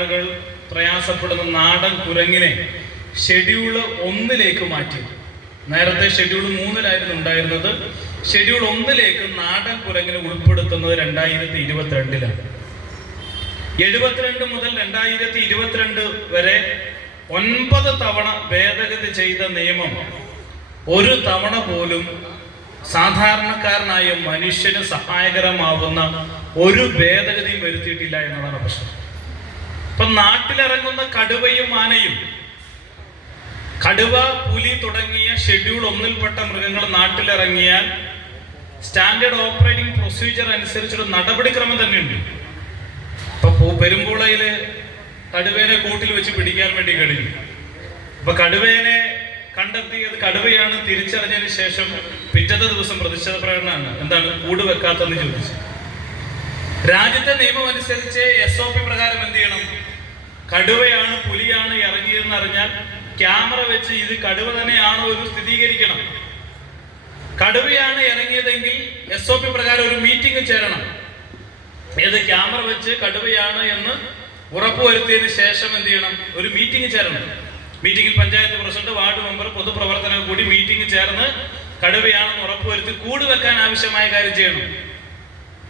ആളുകൾ പ്രയാസപ്പെടുന്ന നാടൻ കുരങ്ങിനെ ഷെഡ്യൂൾ 1 മാറ്റി. നേരത്തെ ഷെഡ്യൂൾ 3 ഉണ്ടായിരുന്നത്. ഷെഡ്യൂൾ 1 നാടൻ കുരങ്ങിനെ ഉൾപ്പെടുത്തുന്നത് 2022 72 മുതൽ 2022 വരെ 9 തവണ ഭേദഗതി ചെയ്ത നിയമം ഒരു തവണ പോലും സാധാരണക്കാരനായ മനുഷ്യന് സഹായകരമാവുന്ന ഒരു ഭേദഗതിയും വരുത്തിയിട്ടില്ല എന്നതാണ് പ്രശ്നം. ഇപ്പൊ നാട്ടിലിറങ്ങുന്ന കടുവയും ആനയും, കടുവ, പുലി തുടങ്ങിയ ഷെഡ്യൂൾ 1 മൃഗങ്ങൾ നാട്ടിലിറങ്ങിയാൽ സ്റ്റാൻഡേർഡ് ഓപ്പറേറ്റിംഗ് പ്രൊസീജിയർ അനുസരിച്ചൊരു നടപടിക്രമം തന്നെയുണ്ട്. ഇപ്പൊ പെരുമ്പുളയില് കടുവേനെ കൂട്ടിൽ വെച്ച് പിടിക്കാൻ വേണ്ടി കഴിഞ്ഞു. അപ്പൊ കടുവേനെ കണ്ടെത്തിയത് കടുവയാണ് തിരിച്ചറിഞ്ഞതിന് ശേഷം പിറ്റത്തെ ദിവസം പ്രതിഷേധ പ്രകടനമാണ്. എന്താണ് കൂട് വെക്കാത്തെന്ന് ചോദിച്ചു. രാജ്യത്തെ നിയമം അനുസരിച്ച് SOP പ്രകാരം എന്ത് ചെയ്യണം? കടുവയാണ് പുലിയാണ് ഇറങ്ങിയതെന്ന് അറിഞ്ഞാൽ ക്യാമറ വെച്ച് ഇത് കടുവ തന്നെയാണോ എന്ന് സ്ഥിരീകരിക്കണം. കടുവയാണ് ഇറങ്ങിയതെങ്കിൽ SOP പ്രകാരം ഒരു മീറ്റിംഗ് ചേരണം. ഏത് ക്യാമറ വെച്ച് കടുവയാണ് എന്ന് ഉറപ്പുവരുത്തിയതിനു ശേഷം എന്ത് ചെയ്യണം? ഒരു മീറ്റിംഗ് ചേരണം. മീറ്റിംഗിൽ പഞ്ചായത്ത് പ്രസിഡന്റ്, വാർഡ് മെമ്പർ, പൊതുപ്രവർത്തകർ കൂടി മീറ്റിംഗ് ചേർന്ന് കടുവയാണെന്ന് ഉറപ്പുവരുത്തി കൂട് വെക്കാൻ ആവശ്യമായ കാര്യം ചെയ്യണം.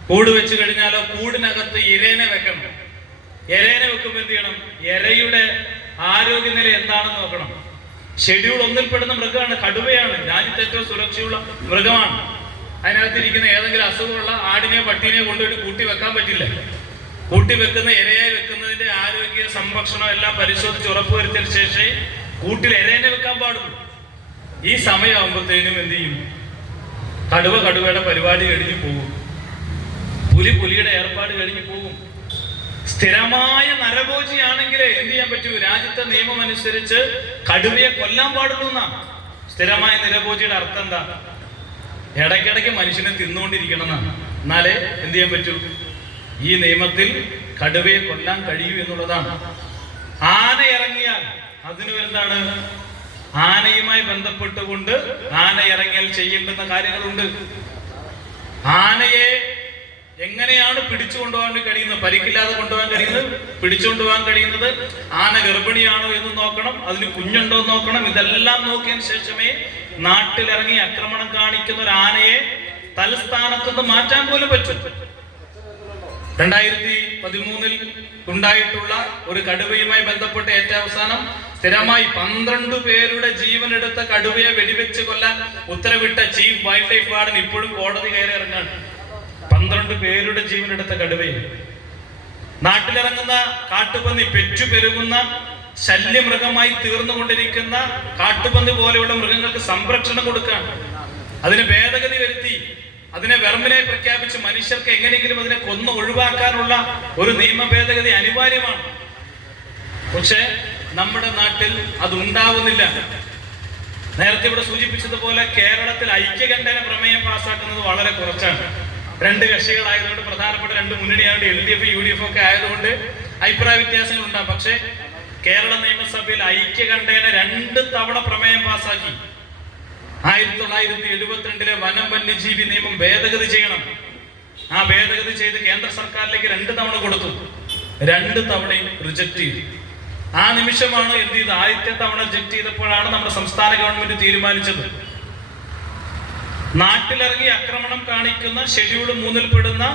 കൂട് വെച്ച് കഴിഞ്ഞാലോ കൂടിനകത്ത് ഇരേനെ വെക്കണം. ഇരേനെ വെക്കുമ്പോൾ എന്ത് ചെയ്യണം? ഇരയുടെ ആരോഗ്യനില എന്താണെന്ന് നോക്കണം. ഷെഡ്യൂൾ 1 മൃഗമാണ്, കടുവയാണ്. രാജ്യത്തെ ഏറ്റവും സുരക്ഷയുള്ള മൃഗമാണ്. അതിനകത്തിരിക്കുന്ന ഏതെങ്കിലും അസുഖമുള്ള ആടിനെയോ പട്ടീനെയോ കൊണ്ടുപോയിട്ട് കൂട്ടി വെക്കാൻ പറ്റില്ല. കൂട്ടി വെക്കുന്ന ഇരയായി വെക്കുന്നതിന്റെ ആരോഗ്യ സംരക്ഷണം എല്ലാം പരിശോധിച്ച് ഉറപ്പുവരുത്തിയതിനു ശേഷമേ കൂട്ടിൽ ഇരേനെ വെക്കാൻ പാടുള്ളൂ. ഈ സമയമാകുമ്പോഴത്തേനും എന്ത് ചെയ്യും? കടുവയുടെ പരിപാടി കഴിഞ്ഞു പോകും. പുലിയുടെ ഏർപ്പാട് കഴിഞ്ഞു പോകും. സ്ഥിരമായ നരഭോജിയാണെങ്കിൽ എന്ത് ചെയ്യാൻ പറ്റൂ? രാജ്യത്തെ നിയമം അനുസരിച്ച് കടുവയെ കൊല്ലാൻ പാടുള്ളൂ എന്നാണ്. സ്ഥിരമായ നരഭോജിയുടെ അർത്ഥം എന്താ? ഇടയ്ക്കിടയ്ക്ക് മനുഷ്യനെ തിന്നുകൊണ്ടിരിക്കണം എന്നാണ്. എന്നാലേ എന്ത് ചെയ്യാൻ പറ്റൂ? ഈ നിയമത്തിൽ കടുവയെ കൊല്ലാൻ കഴിയൂ എന്നുള്ളതാണ്. ആന ഇറങ്ങിയാൽ അതിനും എന്താണ്? ആനയുമായി ബന്ധപ്പെട്ടുകൊണ്ട് ആന ഇറങ്ങിയാൽ ചെയ്യേണ്ടുന്ന കാര്യങ്ങളുണ്ട്. ആനയെ എങ്ങനെയാണ് പിടിച്ചുകൊണ്ടുപോകാൻ കഴിയുന്നത്? പരിക്കില്ലാതെ കൊണ്ടുപോകാൻ കഴിയുന്നത്, പിടിച്ചുകൊണ്ടുപോകാൻ കഴിയുന്നത്. ആന ഗർഭിണിയാണോ എന്ന് നോക്കണം, അതിന് കുഞ്ഞുണ്ടോ എന്ന് നോക്കണം. ഇതെല്ലാം നോക്കിയതിന് ശേഷമേ നാട്ടിലിറങ്ങി ആക്രമണം കാണിക്കുന്ന ഒരു ആനയെ തലസ്ഥാനത്തുനിന്ന് മാറ്റാൻ പോലും പറ്റും. 2013 ഉണ്ടായിട്ടുള്ള ഒരു കടുവയുമായി ബന്ധപ്പെട്ട് ഏറ്റവും അവസാനം സ്ഥിരമായി 12 പേരുടെ ജീവനെടുത്ത കടുവയെ വെടിവെച്ച് കൊല്ലാൻ ഉത്തരവിട്ട ചീഫ് വൈൽഡ് ലൈഫ് വാർഡൻ ഇപ്പോഴും കോടതി കയറി ഇറങ്ങാണ്. 12 പേരുടെ ജീവനെടുത്ത കടുവയെ. നാട്ടിലിറങ്ങുന്ന കാട്ടുപന്നി, പെരുകുന്ന ശല്യമൃഗമായി തീർന്നുകൊണ്ടിരിക്കുന്ന കാട്ടുപന്നി പോലെയുള്ള മൃഗങ്ങൾക്ക് സംരക്ഷണം കൊടുക്കാൻ അതിന് ഭേദഗതി വരുത്തി, അതിനെ വെർമിനെ പ്രഖ്യാപിച്ച് മനുഷ്യർക്ക് എങ്ങനെയെങ്കിലും അതിനെ കൊന്ന് ഒഴിവാക്കാനുള്ള ഒരു നിയമ ഭേദഗതി അനിവാര്യമാണ്. പക്ഷെ നമ്മുടെ നാട്ടിൽ അത് ഉണ്ടാവുന്നില്ല. നേരത്തെ ഇവിടെ സൂചിപ്പിച്ചതുപോലെ കേരളത്തിൽ ഐക്യകണ്ഠേന പ്രമേയം പാസ്സാക്കുന്നത് വളരെ കുറച്ചാണ്. 2 കക്ഷികളായതുകൊണ്ട്, പ്രധാനപ്പെട്ട 2 മുന്നണിയായതുകൊണ്ട്, LDF UDF ഒക്കെ ആയതുകൊണ്ട് അഭിപ്രായ വ്യത്യാസങ്ങൾ ഉണ്ടാകും. പക്ഷെ കേരള നിയമസഭയിൽ ഐക്യകണ്ഠേന 2 തവണ പ്രമേയം പാസ്സാക്കി. 1972 വനം വന്യജീവി നിയമം ഭേദഗതി ചെയ്യണം. ആ ഭേദഗതി ചെയ്ത് കേന്ദ്ര സർക്കാരിലേക്ക് 2 തവണ കൊടുത്തു. 2 തവണയും റിജക്ട് ചെയ്തു. ആ നിമിഷമാണ് എന്ത് ചെയ്ത്? ആദ്യത്തെ തവണ റിജക്ട് ചെയ്തപ്പോഴാണ് നമ്മുടെ സംസ്ഥാന ഗവൺമെന്റ് തീരുമാനിച്ചത്, നാട്ടിലിറങ്ങി ആക്രമണം കാണിക്കുന്ന ഷെഡ്യൂൾ 3 പെടുന്ന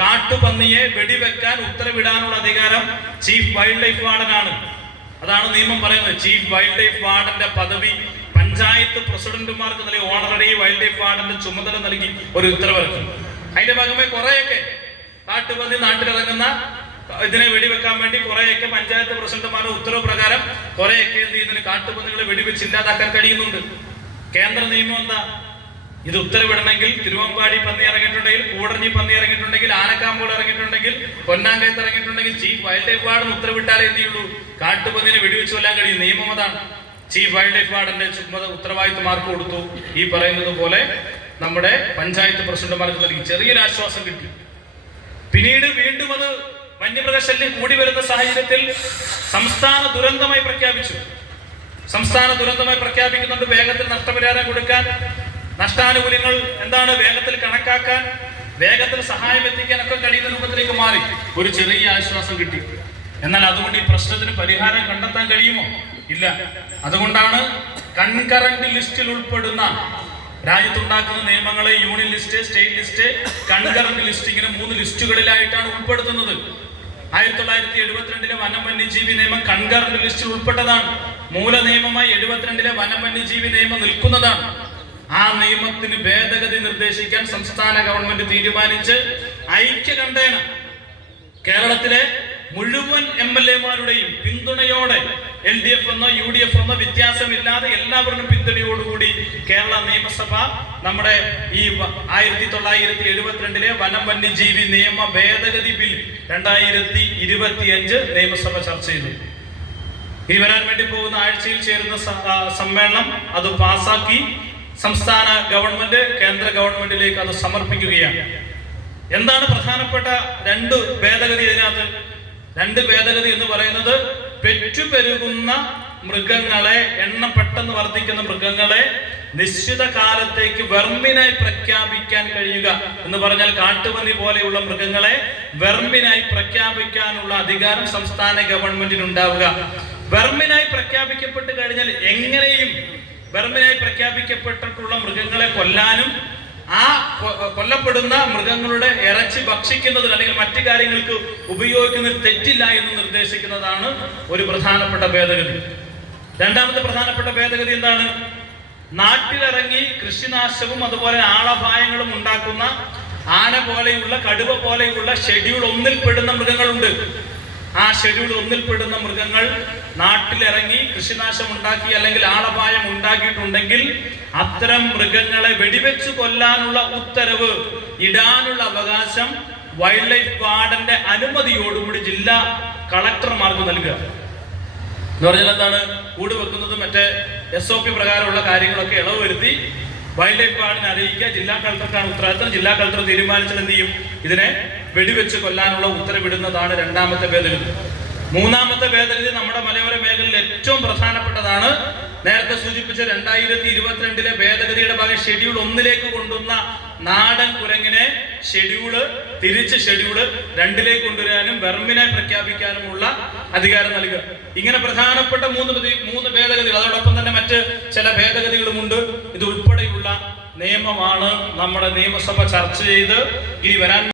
കാട്ടുപന്നിയെ വെടിവെക്കാൻ ഉത്തരവിടാനുള്ള അധികാരം ചീഫ് വൈൽഡ് ലൈഫ് വാർഡനാണ്. അതാണ് നിയമം പറയുന്നത്. ചീഫ് വൈൽഡ് ലൈഫ് വാർഡന്റെ പദവി പഞ്ചായത്ത് പ്രസിഡന്റുമാർക്ക് നൽകി ഓണററി വൈൽഡ് ലൈഫ് വാർഡന്റെ ചുമതല നൽകി ഒരു ഉത്തരവിറക്കും. അതിന്റെ ഭാഗമായി കുറെയൊക്കെ കാട്ടുപന്നി നാട്ടിലിറങ്ങുന്ന ഇതിനെ വെടിവെക്കാൻ വേണ്ടി കുറെയൊക്കെ പഞ്ചായത്ത് പ്രസിഡന്റുമാരുടെ ഉത്തരവ് പ്രകാരം കുറെയൊക്കെ എന്ത് ചെയ്യുന്നതിന് കാട്ടുപന്നികളെ വെടിവെച്ച് ഇല്ലാതാക്കാൻ കഴിയുന്നുണ്ട്. കേന്ദ്ര നിയമം എന്താ? ഇത് ഉത്തരവിടണമെങ്കിൽ തിരുവമ്പാടി പന്നി ഇറങ്ങിയിട്ടുണ്ടെങ്കിൽ, കൂടഞ്ഞി പന്നി ഇറങ്ങിയിട്ടുണ്ടെങ്കിൽ, ആനക്കാമ്പോട് ഇറങ്ങിയിട്ടുണ്ടെങ്കിൽ, പൊന്നാങ്കയത്ത് ഇറങ്ങിയിട്ടുണ്ടെങ്കിൽ ചീഫ് വൈൽഡ് ലൈഫ് വാർഡൻ ഉത്തരവിട്ടാലേ എന്ത് ചെയ്യുള്ളൂ? കാട്ടുപന്നിനെ വെടിവെച്ച് കൊല്ലാൻ കഴിയും. നിയമം അതാണ്. ചീഫ് വൈൽഡ് ലൈഫ് വാർഡന്റെ ഉത്തരവാദിത്വമാർക്ക് കൊടുത്തു. ഈ പറയുന്നത് പോലെ നമ്മുടെ പഞ്ചായത്ത് പ്രസിഡന്റുമാർക്ക് നൽകി ചെറിയൊരു ആശ്വാസം കിട്ടി. പിന്നീട് വീണ്ടും അത് വന്യമൃഗശല്യം കൂടി വരുന്ന സാഹചര്യത്തിൽ സംസ്ഥാന ദുരന്തമായി പ്രഖ്യാപിച്ചു. സംസ്ഥാന ദുരന്തമായി പ്രഖ്യാപിക്കുന്നുണ്ട്. വേഗത്തിൽ നഷ്ടപരിഹാരം കൊടുക്കാൻ, നഷ്ടാനുകൂല്യങ്ങൾ എന്താണ് വേഗത്തിൽ കണക്കാക്കാൻ, വേഗത്തിൽ സഹായം എത്തിക്കാനൊക്കെ കഴിയുന്ന രൂപത്തിലേക്ക് മാറി. ഒരു ചെറിയ ആശ്വാസം കിട്ടി. എന്നാൽ അതുകൊണ്ട് ഈ പ്രശ്നത്തിന് പരിഹാരം കണ്ടെത്താൻ കഴിയുമോ? ഇല്ല. അതുകൊണ്ടാണ് കൺകറന്റ് ലിസ്റ്റിൽ ഉൾപ്പെടുന്ന രാജ്യത്തുണ്ടാക്കുന്ന നിയമങ്ങളെ union list, state list, concurrent list, ഇങ്ങനെ 3 ലിസ്റ്റുകളിലായിട്ടാണ് ഉൾപ്പെടുത്തുന്നത്. 1972 വനം വന്യജീവി നിയമം കൺകറന്റ് ലിസ്റ്റിൽ ഉൾപ്പെട്ടതാണ്. മൂല നിയമമായി 72 വനം വന്യജീവി നിയമം നിൽക്കുന്നതാണ്. ആ നിയമത്തിന് ഭേദഗതി നിർദ്ദേശിക്കാൻ സംസ്ഥാന ഗവൺമെന്റ് തീരുമാനിച്ച് ഐക്യകണ്ഠേന കേരളത്തിലെ മുഴുവൻ MLA-മാരുടെയും പിന്തുണയോടെ LDF എന്നോ UDF എന്നോ വ്യത്യാസമില്ലാതെ എല്ലാവരുടെയും പിന്തുണയോടുകൂടി കേരള നിയമസഭ നമ്മുടെ ഈ 1972 വനം വന്യജീവി നിയമ ഭേദഗതി ബിൽ 2025 നിയമസഭ ചർച്ച ചെയ്തു. ഇനി വരാൻ വേണ്ടി പോകുന്ന ആഴ്ചയിൽ ചേരുന്ന സമ്മേളനം അത് പാസാക്കി സംസ്ഥാന ഗവൺമെന്റ് കേന്ദ്ര ഗവൺമെന്റിലേക്ക് അത് സമർപ്പിക്കുകയാണ്. എന്താണ് പ്രധാനപ്പെട്ട 2 ഭേദഗതി? ഇതിനകത്ത് 2 ഭേദഗതി എന്ന് പറയുന്നത് പെറ്റുപെരുകുന്ന മൃഗങ്ങളെ, എണ്ണം പെട്ടെന്ന് വർദ്ധിക്കുന്ന മൃഗങ്ങളെ നിശ്ചിത കാലത്തേക്ക് വെർമിനായി പ്രഖ്യാപിക്കാൻ കഴിയുക എന്ന് പറഞ്ഞാൽ കാട്ടുപന്നി പോലെയുള്ള മൃഗങ്ങളെ വെർമിനായി പ്രഖ്യാപിക്കാനുള്ള അധികാരം സംസ്ഥാന ഗവൺമെന്റിന് ഉണ്ടാവുക. വെർമിനായി പ്രഖ്യാപിക്കപ്പെട്ട് കഴിഞ്ഞാൽ എങ്ങനെയും വെർമിനായി പ്രഖ്യാപിക്കപ്പെട്ടിട്ടുള്ള മൃഗങ്ങളെ കൊല്ലാനും ആ കൊല്ലപ്പെടുന്ന മൃഗങ്ങളുടെ ഇറച്ചി ഭക്ഷിക്കുന്നതിന് അല്ലെങ്കിൽ മറ്റു കാര്യങ്ങൾക്ക് ഉപയോഗിക്കുന്നതിൽ തെറ്റില്ല എന്ന് നിർദ്ദേശിക്കുന്നതാണ് ഒരു പ്രധാനപ്പെട്ട ഭേദഗതി. രണ്ടാമത്തെ പ്രധാനപ്പെട്ട ഭേദഗതി എന്താണ്? നാട്ടിലിറങ്ങി കൃഷിനാശവും അതുപോലെ ആളപായങ്ങളും ഉണ്ടാക്കുന്ന ആന പോലെയുള്ള, കടുവ പോലെയുള്ള ഷെഡ്യൂൾ 1-ൽ പെടുന്ന മൃഗങ്ങളുണ്ട്. ആ ഷെഡ്യൂൾ 1-ൽ പെടുന്ന മൃഗങ്ങൾ നാട്ടിലിറങ്ങി കൃഷിനാശം ഉണ്ടാക്കി അല്ലെങ്കിൽ ആളപായം ഉണ്ടാക്കിയിട്ടുണ്ടെങ്കിൽ അത്തരം മൃഗങ്ങളെ വെടിവെച്ച് കൊല്ലാനുള്ള ഉത്തരവ് ഇടാനുള്ള അവകാശം വൈൽഡ് ലൈഫ് വാർഡന്റെ അനുമതിയോടുകൂടി ജില്ലാ കളക്ടർമാർക്ക് നൽകുക. എന്ന് പറഞ്ഞാൽ എന്താണ്? കൂട് വെക്കുന്നത് മറ്റേ SOP പ്രകാരമുള്ള കാര്യങ്ങളൊക്കെ ഇളവ് വരുത്തി വൈൽഡ് ലൈഫ് വാർഡിനെ അറിയിക്കുക. ജില്ലാ കളക്ടർക്കാണ് ഉത്തരവാദിത്തം. ജില്ലാ കളക്ടർ തീരുമാനിച്ചാൽ എന്ത് ചെയ്യും? ഇതിനെ വെടിവെച്ച് കൊല്ലാനുള്ള ഉത്തരവിടുന്നതാണ് രണ്ടാമത്തെ ഭേദഗതി. മൂന്നാമത്തെ ഭേദഗതി നമ്മുടെ മലയോര മേഖലയിൽ ഏറ്റവും പ്രധാനപ്പെട്ടതാണ്. നേരത്തെ സൂചിപ്പിച്ച 2022 ഭേദഗതിയുടെ ഭാഗം ഷെഡ്യൂൾ 1-ലേക്ക് കൊണ്ടുവന്ന നാടൻ കുരങ്ങിനെ തിരിച്ച് ഷെഡ്യൂൾ 2-ലേക്ക് കൊണ്ടുവരാനും വെർമിനെ പ്രഖ്യാപിക്കാനുമുള്ള അധികാരം നൽകുക. ഇങ്ങനെ പ്രധാനപ്പെട്ട 3 ഭേദഗതികൾ. അതോടൊപ്പം തന്നെ മറ്റ് ചില ഭേദഗതികളുമുണ്ട്. ഇത് ഉൾപ്പെടെയുള്ള നിയമമാണ് നമ്മുടെ നിയമസഭ ചർച്ച ചെയ്ത് ഇനി വരാൻ